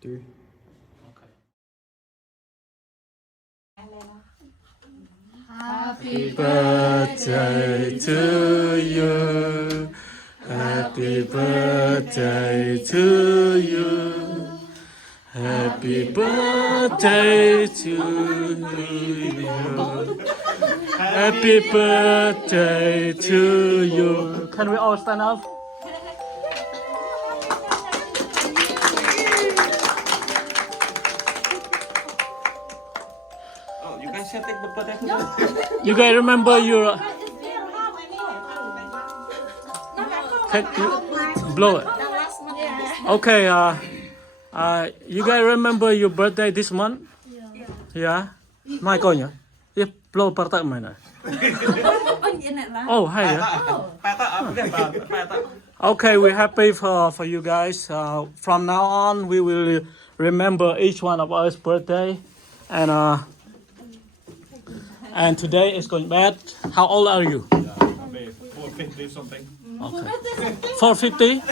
Three. Okay. Happy birthday to you. Happy birthday to you. Happy birthday to you. Happy birthday to you. Can we all stand up? Oh, you guys should take the birthday. You guys remember your... Can you blow it? Okay, you guys remember your birthday this month? Yeah. Mai coi nhỉ? If blow parta mana? Oh, hi. Okay, we're happy for you guys. From now on, we will remember each one of us birthday, and today is going bad. How old are you? 450 something. Okay. 450?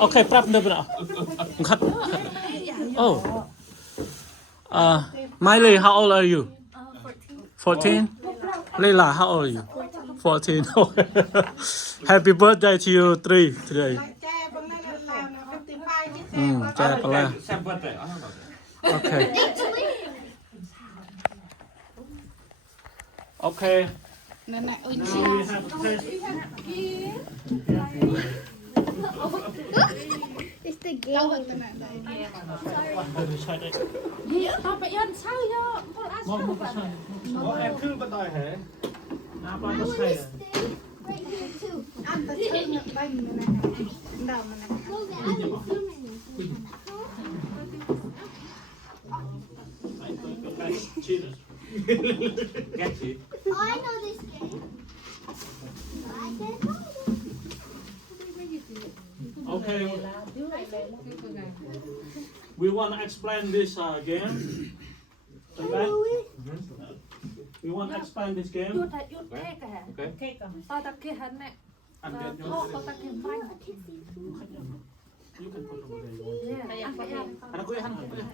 Okay, prep na ba? Oh. Melli, how old are you? 14. 14? Lela, how old are you? 14. Happy birthday to you three today. Same birthday. Okay. Okay. Now we have a test. It's the game. Em cứ bắt đầu hả? Bao nhiêu Right here too. Cheaters. Get it. Oh, I know this game. I didn't know this. Okay. We want to explain this game. We want to explain this game. Okay. And then You can put over there.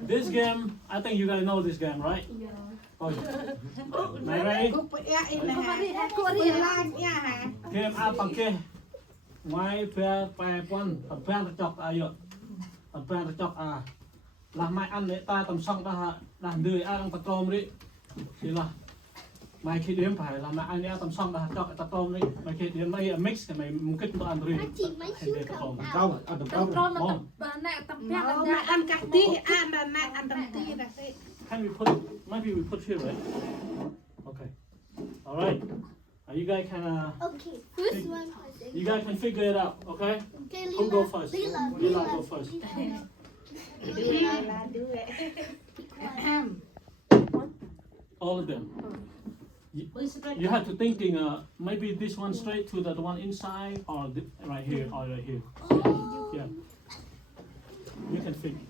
This game, I think you guys know this game, right? Oh, yeah. Ready? Game up okay. Mai pe pon pen chọc ayo. Pen chọc là mai ăn để ta tầm xong đã lười ăn tạt tôm đi. Thì là mai khi đến phải là mai ăn tầm xong đã chọc tạt tôm đi. Mai khi đến mai mix thì mày muốn kết tụi ăn rồi. Đâu, ăn tầm tôm. Mẹ ăn cạnh tí, ăn tầm tí là thế. Can we put it? Maybe we put here, right? Okay. All right. You guys can. Okay, first one. You guys can figure it out, okay? Okay, Who go first? Lela. Lela go first. All of them. You have to thinking. Maybe this one straight to the one inside, or right here, or right here. Yeah. You can figure.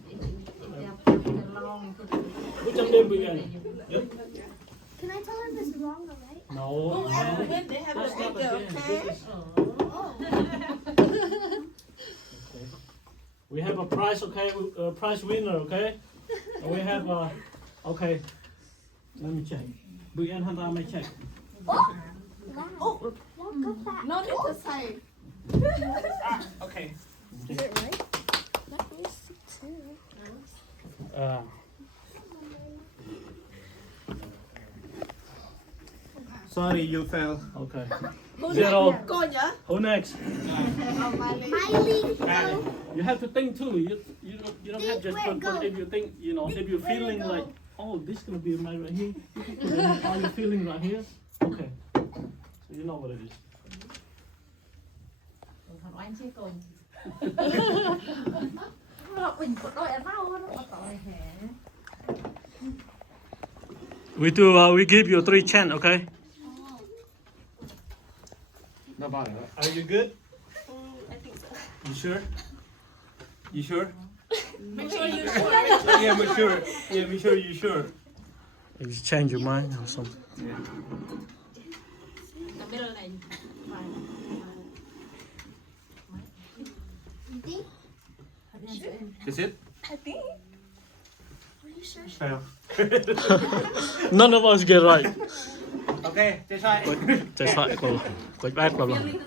Which of them we in? Yep. Can I tell her if it's wrong or right? No. That's not the game. This is- Okay. We have a prize, okay? Prize winner, okay? We have okay. Let me check. Bữa Hanta may check. Wow. Go back. Nó để cho xài. okay. Is it right? That is two. Sorry, you fell. Okay. Zero. Cô nhớ. Who next? Miley. Go. You have to think too. You don't have just put if you think, if you're feeling like, oh, this is gonna be my right here. You can put it, are you feeling right here? Okay. So you know what it is. We give you 3 chance, okay? Are you good? I think so. You sure? You sure? Make sure you're sure. Yeah, we're sure. Yeah, make sure you're sure. If you change your mind or something. The middle này. You think? Is it? I think. Are you sure? Fail. None of us get right. Okay, just try. Just like quite bad problem.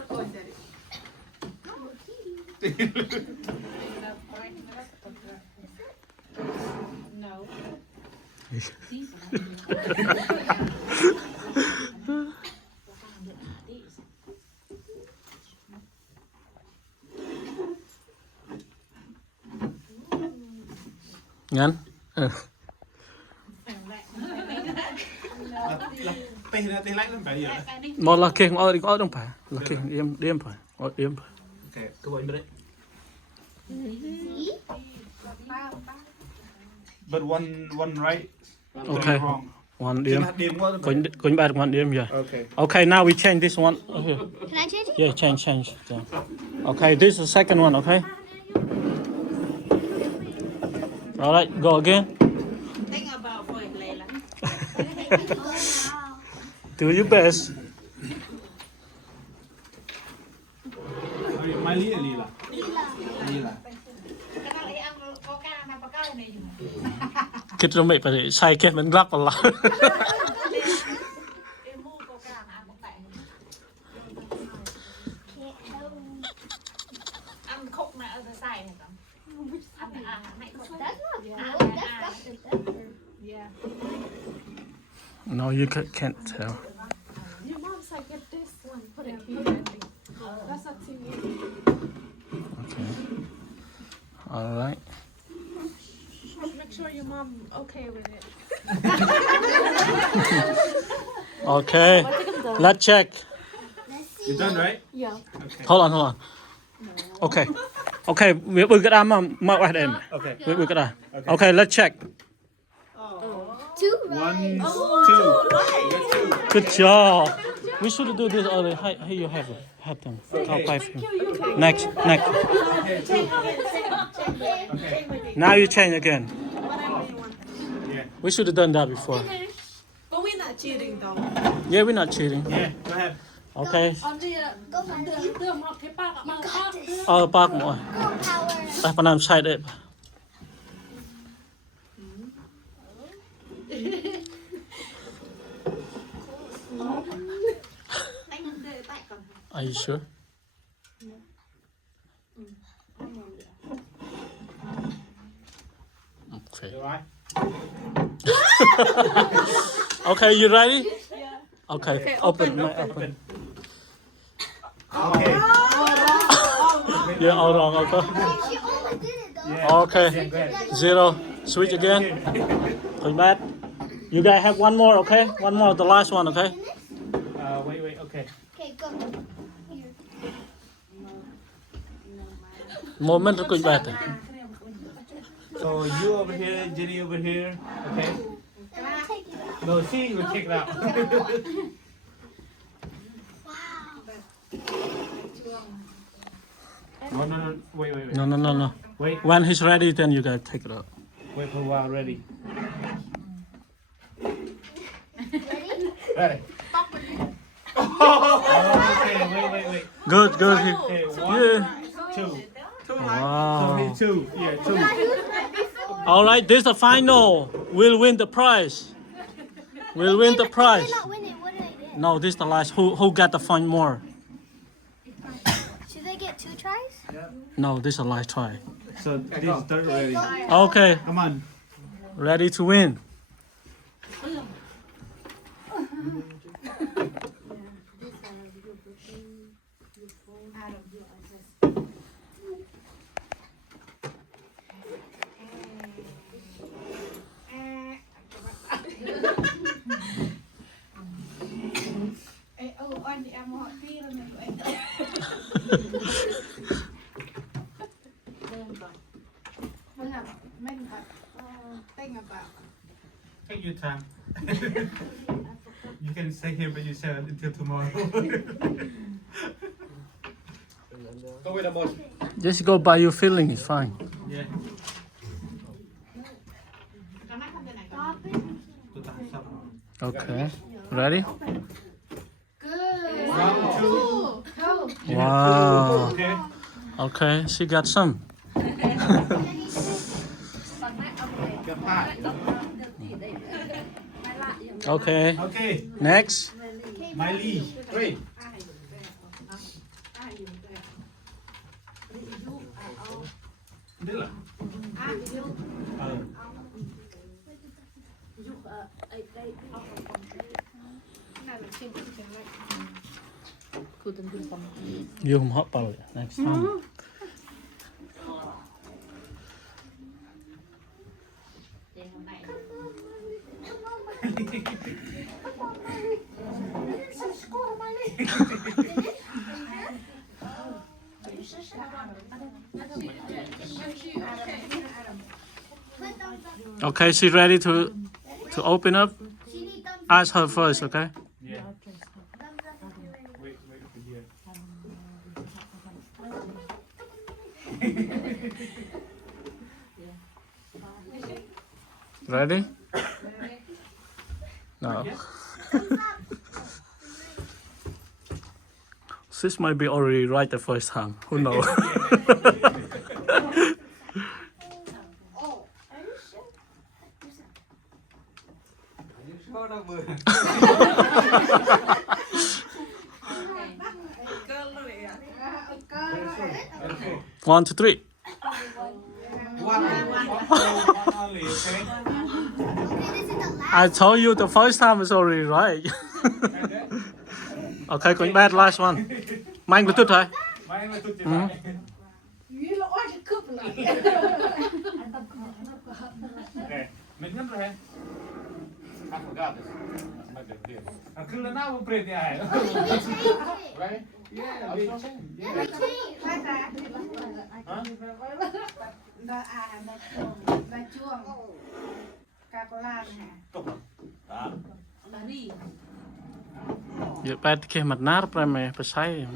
No. Ngắn. Tay ra tay lạnh lắm phải gì vậy? Một là kia không có đâu phải. Là kia điêm phải. Điêm phải. Okay, cứ gọi bên đấy. But one right. Okay. Wrong. One điêm. Điềm quá. Going back one điêm, yeah. Okay. Okay, now we change this one. Okay. Can I change it? Yeah, change. Yeah. Okay, this is the second one, okay? Alright, go again. Think about for it, Lela. Do your best. Melli hay Lela? Lela. Kết rồi mày phải sai kết mình lắp vào lại. Ăn khúc này ở sai này con. Ăn này khúc. That's not good. That's better. Yeah. No, you can't tell. Your mom said get this one, put it here. That's not too easy. Okay. Alright. Make sure your mom okay with it. Okay. Let's check. You done right? Yeah. Hold on. Okay. Okay, we're gonna mark right in. Okay. We're gonna. Okay, let's check. Two. 1, 2. That's 2. Good job. We should do this already. How you have them? Top 5. Next. Okay. Now you change again. Whatever you want. Yeah. We should have done that before. But we're not cheating though. Yeah, we're not cheating. Yeah, go ahead. Okay. Go Melli. Park more. Go power. But I'm side it. Anh đưa tay con. Are you sure? Okay. You alright? Okay, you ready? Yeah. Okay, open. Okay. Yeah, all wrong. Okay. She almost did it though. Yeah. Okay. Yeah, go ahead. 0. Switch again. Going back. You guys have one more, okay? One more, the last one, okay? Wait, okay. Okay, go. Here. Moment going back. So you over here, Jenny over here, okay? Take it out. No, she will check it out. No, wait. No. Wait, When he's ready, then you guys take it out. wait for a while, ready. Ready? Ready. Oh, okay, wait. Good. Okay, 1, Yeah. 2. Wow. 2. Yeah, 2. I used that before. All right, this is the final. We'll win the prize. We'll win the prize. Did I not win it? What did I get? No, this is the last. Who got the fun more? Should they get 2 tries? No, this is the last try. So this third ready. Okay, Come on. ready to win. Anh thì em họ kia rồi anh. Think about. Take your time. You can stay here, but you say it until tomorrow. Go with the boss. Just go by your feeling. It's fine. Yeah. Stop it. Okay. Ready? Good. 1, 2. Go. Wow. Okay. Okay, she got some. Okay. Okay, Next. Melli. 3. Đây là. You không hot bao next time. Okay, she ready to open up? Ask her first, okay? Yeah. Wait for here. Ready? No. This might be already right the first time. Who knows? Okay. 1, 2, 3. One only, okay? Okay, this is the last. I told you the first time is already right. Okay, going back last one. Mang Bluetooth thôi. Mày mà tụt phải. Okay, mình nhắm rồi hả? I forgot this. That's my big deal. Cứ là nào cũng print này. Right? Yeah, we change. Yeah, we changed. Huh? Tốt lắm. Đó. Giờ ba cái mặt nát ra mày phải sai.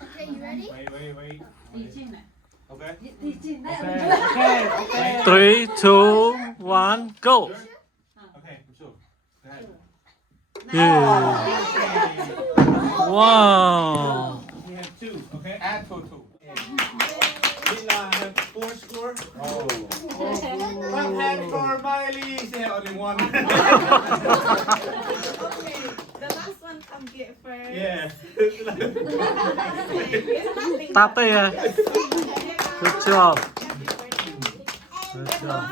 Okay, you ready? Wait. Okay. Okay. 3, 2, 1, go. Okay, I'm sure. Go ahead. Yeah. Wow. We have 2, okay? Add total. Lela have 4 score. Oh. Clap hand for Melli. Say only 1. The last one come get first. Yeah. Tap đây à. Good job. Good job.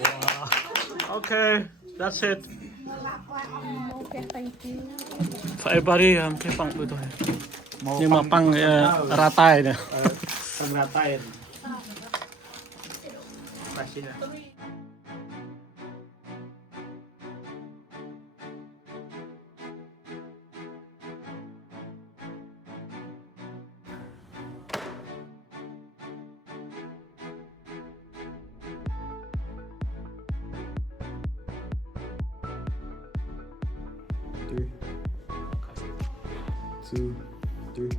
Wow. Okay, that's it. For everybody, cái bằng đôi thôi. Nhưng mà bằng ra tay nè. Bằng ra tay. Three, 2, 3.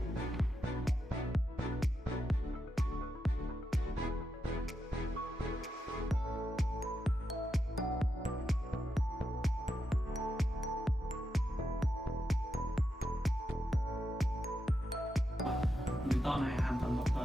Mình to này ăn tầm 3.